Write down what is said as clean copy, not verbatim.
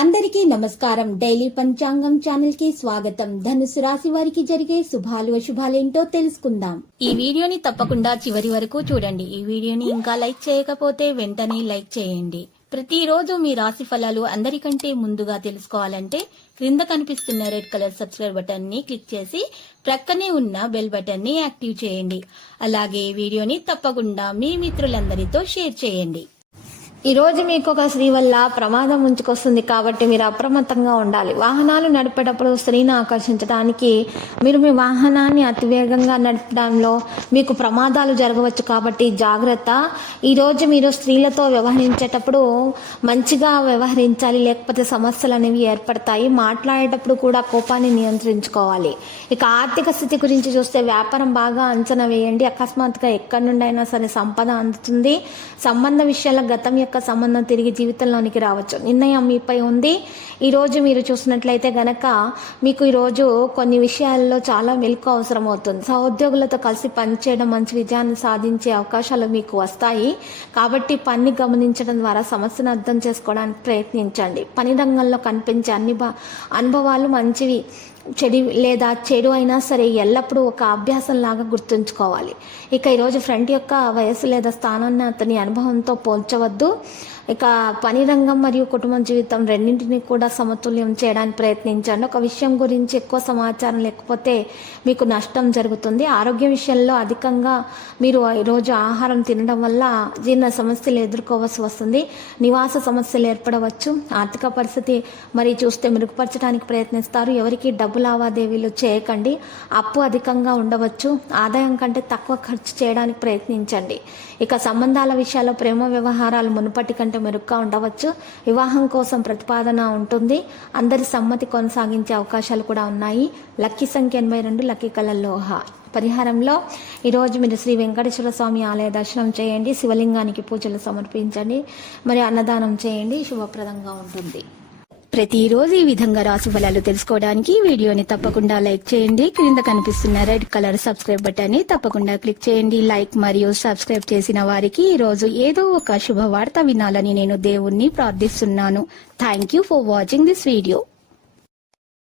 అందరికీ నమస్కారం. డైలీ పంచాంగం ఛానల్ కి స్వాగతం. ధనుసు రాశి వారికి జరిగే శుభాలు అశుభాలేంటో తెలుసుకుందాం. ఈ వీడియోని తప్పకుండా చివరి వరకు చూడండి. ఈ వీడియోని ఇంకా లైక్ చేయకపోతే వెంటనే లైక్ చేయండి. ప్రతిరోజు మీ రాశి ఫలాలు అందరికంటే ముందుగా తెలుసుకోవాలంటే క్రింద కనిపిస్తున్న రెడ్ కలర్ సబ్స్క్రైబ్ బటన్ ని క్లిక్ చేసి ప్రక్కనే ఉన్న బెల్ బటన్ ని యాక్టివ్ చేయండి. అలాగే వీడియోని తప్పకుండా మీ మిత్రులందరితో షేర్ చేయండి. ఈ రోజు మీకు ఒక స్త్రీ వల్ల ప్రమాదం ముంచుకొస్తుంది కాబట్టి మీరు అప్రమత్తంగా ఉండాలి. వాహనాలు నడిపేటప్పుడు స్త్రీని ఆకర్షించడానికి మీరు మీ వాహనాన్ని అతివేగంగా నడపడంలో మీకు ప్రమాదాలు జరగవచ్చు కాబట్టి జాగ్రత్త. ఈరోజు మీరు స్త్రీలతో వ్యవహరించేటప్పుడు మంచిగా వ్యవహరించాలి, లేకపోతే సమస్యలు అనేవి ఏర్పడతాయి. మాట్లాడేటప్పుడు కూడా కోపాన్ని నియంత్రించుకోవాలి. ఇక ఆర్థిక స్థితి గురించి చూస్తే వ్యాపారం బాగా అంచనా వేయండి. అకస్మాత్తుగా ఎక్కడి నుండి అయినా సరే సంపద అందుతుంది. సంబంధ విషయాల గతం యొక్క సంబంధం తిరిగి జీవితంలోనికి రావచ్చు. నిర్ణయం మీపై ఉంది. ఈరోజు మీరు చూసినట్లయితే గనక మీకు ఈరోజు కొన్ని విషయాల్లో చాలా మెలకు అవసరం అవుతుంది. సహోద్యోగులతో కలిసి పనిచేయడం మంచి విజయాన్ని సాధించే అవకాశాలు మీకు వస్తాయి. కాబట్టి పని గమనించడం ద్వారా సమస్యను అర్థం చేసుకోవడానికి ప్రయత్నించండి. పని రంగంలో కనిపించే అన్ని అనుభవాలు మంచివి చెడు అయినా సరే ఎల్లప్పుడూ ఒక అభ్యాసం లాగా గుర్తుంచుకోవాలి. ఇక ఈరోజు ఫ్రెండ్ యొక్క వయసు లేదా స్థానాన్ని అతని అనుభవంతో పోల్చవద్దు. ఇక పని రంగం మరియు కుటుంబ జీవితం రెండింటినీ కూడా సమతుల్యం చేయడానికి ప్రయత్నించండి. ఒక విషయం గురించి ఎక్కువ సమాచారం లేకపోతే మీకు నష్టం జరుగుతుంది. ఆరోగ్య విషయంలో అధికంగా మీరు ఈరోజు ఆహారం తినడం వల్ల జీర్ణ సమస్యలు ఎదుర్కోవాల్సి వస్తుంది. నివాస సమస్యలు ఏర్పడవచ్చు. ఆర్థిక పరిస్థితి మరి చూస్తే మెరుగుపరచడానికి ప్రయత్నిస్తారు. ఎవరికి డబ్బు లావాదేవీలు చేయకండి. అప్పు అధికంగా ఉండవచ్చు. ఆదాయం కంటే తక్కువ ఖర్చు చేయడానికి ప్రయత్నించండి. ఇక సంబంధాల విషయాల్లో ప్రేమ వ్యవహారాలు మునుపటి కంటే మెరుగ్గా ఉండవచ్చు. వివాహం కోసం ప్రతిపాదన ఉంటుంది. అందరి సమ్మతి కొనసాగించే అవకాశాలు కూడా ఉన్నాయి. లక్కీ సంఖ్య 82, లక్కీ కలర్ లోహ. పరిహారంలో ఈరోజు మీరు శ్రీ వెంకటేశ్వర స్వామి ఆలయ దర్శనం చేయండి. శివలింగానికి పూజలు సమర్పించండి. మరి అన్నదానం చేయండి. శుభప్రదంగా ఉంటుంది. ప్రతిరోజు ఈ విధంగా రాశి ఫలాలు తెలుసుకోవడానికి వీడియోని తప్పకుండా లైక్ చేయండి. క్రింద కనిపిస్తున్న రెడ్ కలర్ సబ్స్క్రైబ్ బటన్ ని తప్పకుండా క్లిక్ చేయండి. లైక్ మరియు సబ్స్క్రైబ్ చేసిన వారికి ఈ రోజు ఏదో ఒక శుభవార్త వినాలని నేను దేవుణ్ణి ప్రార్థిస్తున్నాను. Thank you for watching this video.